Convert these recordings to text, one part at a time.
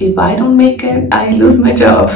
If I don't make it, I lose my job.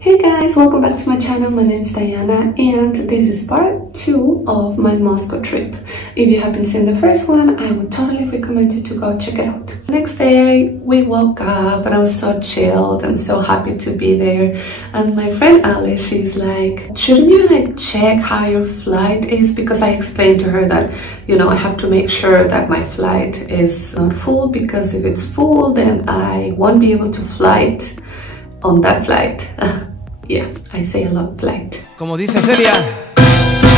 Hey guys, welcome back to my channel. My name is Diana and this is part 2 of my Moscow trip. If you haven't seen the first one, I would totally recommend you to go check it out. Next day we woke up and I was so chilled and so happy to be there. And my friend Alice, she's like, shouldn't you check how your flight is? Because I explained to her that, you know, I have to make sure that my flight is not full, because if it's full then I won't be able to flight on that flight. Yeah, I say a lot flight. Como dice Celia,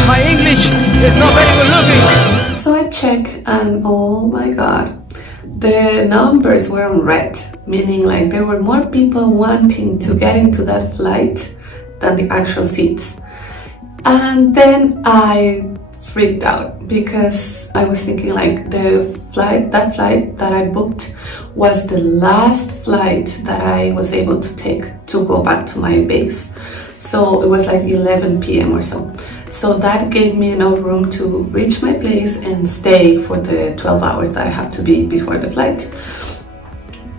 my English is not very good looking. So I check and oh my god, the numbers were on red, meaning like there were more people wanting to get into that flight than the actual seats. And then I freaked out because I was thinking like that flight that I booked was the last flight that I was able to take to go back to my base. So it was like 11 p.m. or so. So that gave me enough room to reach my place and stay for the 12 hours that I have to be before the flight.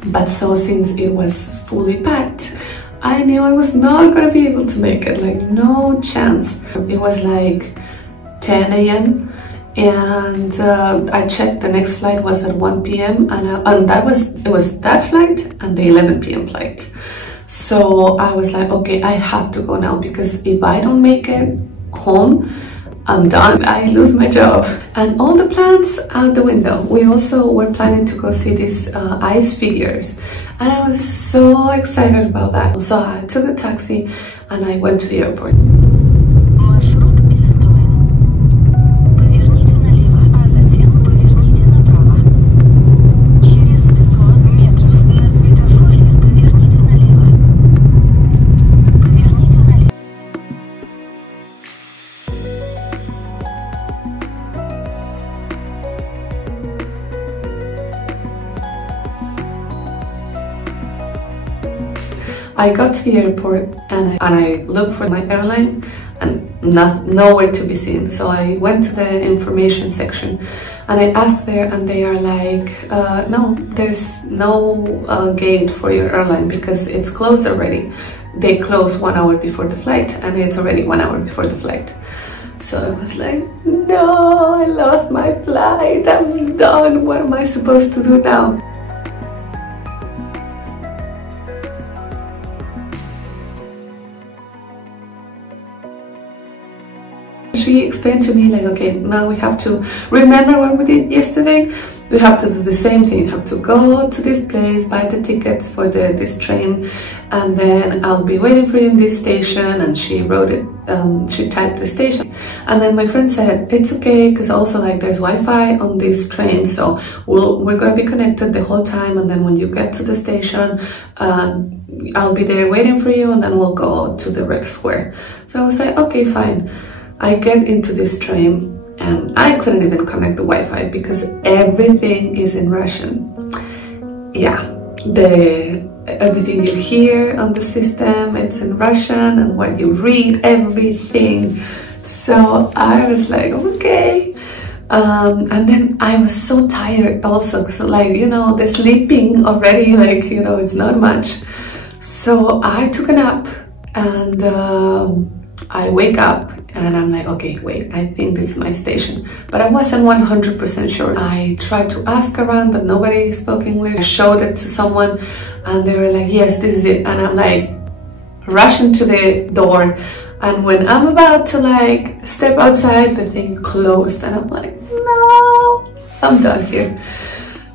But so since it was fully packed, I knew I was not gonna be able to make it, like no chance. It was like 10 a.m. and I checked, the next flight was at 1 p.m. and it was that flight and the 11 p.m. flight. So I was like, okay, I have to go now, because if I don't make it home, I'm done. I lose my job. And all the plans out the window. We also were planning to go see these ice figures, and I was so excited about that. So I took a taxi and I went to the airport. I got to the airport and I looked for my airline and nowhere to be seen. So I went to the information section and I asked there, and they are like, no, there's no gate for your airline because it's closed already. They close 1 hour before the flight and it's already 1 hour before the flight. So I was like, no, I lost my flight. I'm done. What am I supposed to do now? She explained to me like, okay, now we have to remember what we did yesterday. We have to do the same thing. Have to go to this place, buy the tickets for this train, and then I'll be waiting for you in this station. And she wrote it, she typed the station. And then my friend said, it's okay, because also like there's Wi-Fi on this train, so we're gonna be connected the whole time, and then when you get to the station, I'll be there waiting for you, and then we'll go to the Red Square. So I was like, okay, fine. I get into this train and I couldn't even connect the Wi-Fi because everything is in Russian. Yeah, everything you hear on the system, it's in Russian, and what you read, everything. So I was like, okay. And then I was so tired also, so like, you know, the sleeping already, like, you know, it's not much. So I took a nap and I wake up and I'm like, okay, wait, I think this is my station. But I wasn't 100% sure. I tried to ask around, but nobody spoke English. I showed it to someone and they were like, yes, this is it. And I'm like, rushing to the door. And when I'm about to like step outside, the thing closed and I'm like, no, I'm done here.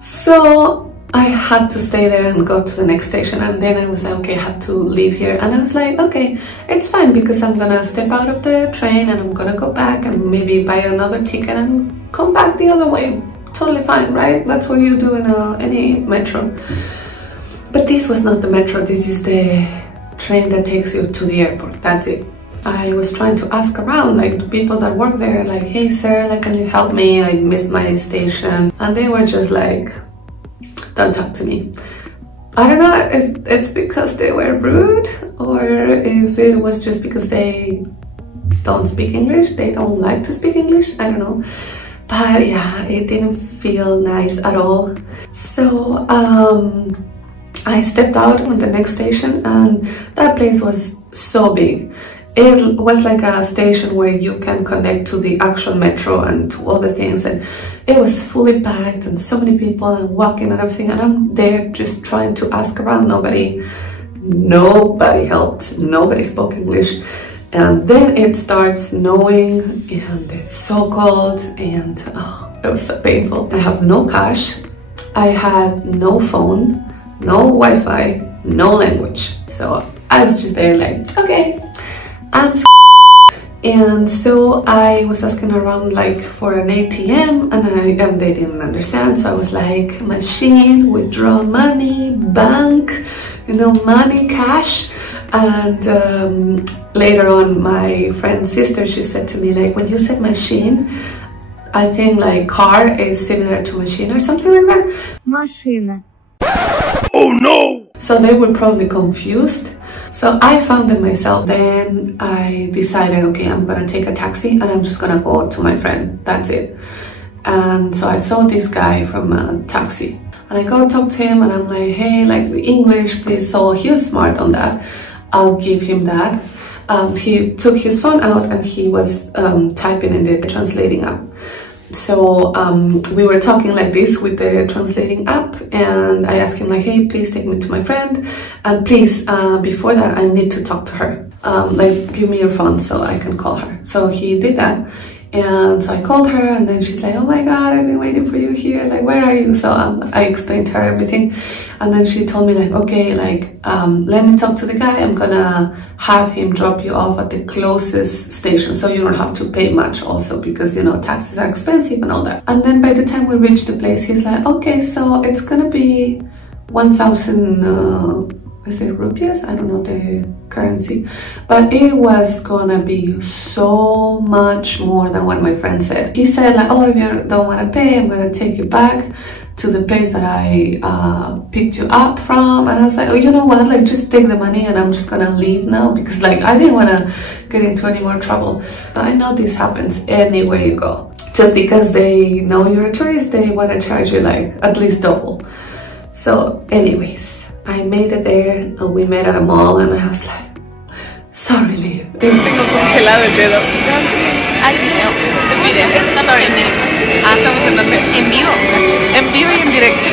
So I had to stay there and go to the next station, and then I was like, okay, I have to leave here. And I was like, okay, it's fine, because I'm gonna step out of the train and I'm gonna go back and maybe buy another ticket and come back the other way. Totally fine, right? That's what you do in any metro. But this was not the metro. This is the train that takes you to the airport. That's it. I was trying to ask around, like the people that work there, like, hey sir, like, can you help me? I missed my station. And they were just like, don't talk to me. I don't know if it's because they were rude or if it was just because they don't speak English, they don't like to speak English, I don't know. But yeah, it didn't feel nice at all. So I stepped out on the next station, and that place was so big. It was like a station where you can connect to the actual metro and to all the things, and it was fully packed and so many people and walking and everything, and I'm there just trying to ask around. Nobody helped, nobody spoke English. And then it starts snowing and it's so cold, and it was so painful. I have no cash, I had no phone, no Wi-Fi, no language. So I was just there like, okay, I'm and so I was asking around like for an ATM, and they didn't understand. So I was like, machine, withdraw money, bank, you know, money, cash. And later on, my friend's sister, she said to me, like, when you said machine, I think like car is similar to machine or something like that. Машина. Oh no! So they were probably confused. So I found it myself. Then I decided, okay, I'm gonna take a taxi and I'm just gonna go to my friend. That's it. And so I saw this guy from a taxi, and I go talk to him, and I'm like, hey, like the English, please. So he was smart on that. I'll give him that. He took his phone out and he was typing in the translating app. So we were talking like this with the translating app, and I asked him like, hey, please take me to my friend, and please before that I need to talk to her, like give me your phone so I can call her. So he did that, and so I called her, and then she's like, oh my god, I've been waiting for you here, like where are you? So I explained to her everything, and then she told me like, okay, like let me talk to the guy, I'm gonna have him drop you off at the closest station so you don't have to pay much also, because you know taxis are expensive and all that. And then by the time we reached the place, he's like, okay, so it's gonna be 1,000 is it rupees? I don't know the currency, but it was gonna be so much more than what my friend said. He said like, oh, if you don't want to pay, I'm gonna take you back to the place that I picked you up from. And I was like, oh, you know what, like just take the money and I'm just gonna leave now, because like I didn't want to get into any more trouble. But I know this happens anywhere you go. Just because they know you're a tourist, they want to charge you like at least double. So anyways, I made it there, and we met at a mall, and I was like, sorry, Liv. Tengo congelado el dedo. Ah, es video. Es video. Es una story. Ah, estamos en donde. En vivo. En vivo y en directo.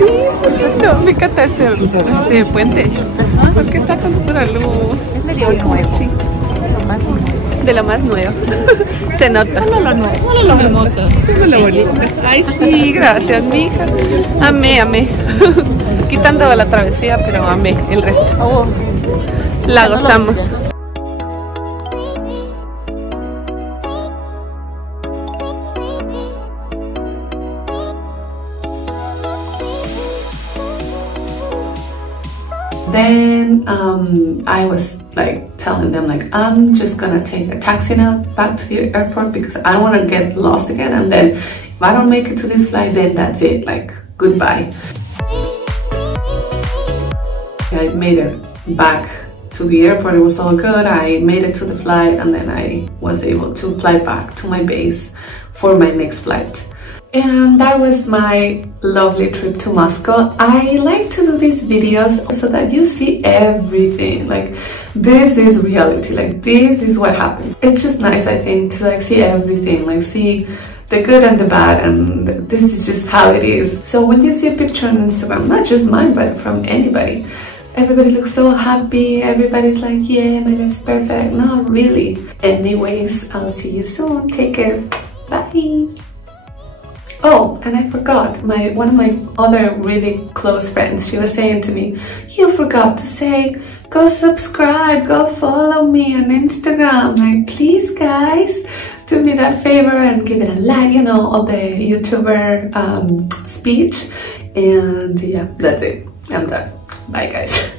Sí, es lindo. Me encanta este puente. Porque está con pura luz. Es medio nuevo. Sí. Lo más nuevo. De lo más nuevo. Se nota. Solo lo nuevo. Solo lo hermoso. Solo lo bonito. Ay, sí, gracias, mija. Amé, amé. Quitando la travesía, pero amé el resto. Oh, La gozamos. Then I was like telling them like, I'm just gonna take a taxi now back to the airport because I don't want to get lost again, and then if I don't make it to this flight, then that's it, like goodbye. I made it back to the airport, it was all good. I made it to the flight, and then I was able to fly back to my base for my next flight. And that was my lovely trip to Moscow. I like to do these videos so that you see everything. Like, this is reality, like this is what happens. It's just nice, I think, to like see everything, like see the good and the bad, and this is just how it is. So when you see a picture on Instagram, not just mine, but from anybody, everybody looks so happy, everybody's like, yeah, my life's perfect. Not really. Anyways, I'll see you soon. Take care. Bye. Oh, and I forgot, one of my other really close friends, she was saying to me, you forgot to say, go subscribe, go follow me on Instagram. Like, please guys, do me that favor and give it a like, you know, all the YouTuber speech. And yeah, that's it. I'm done. Bye guys.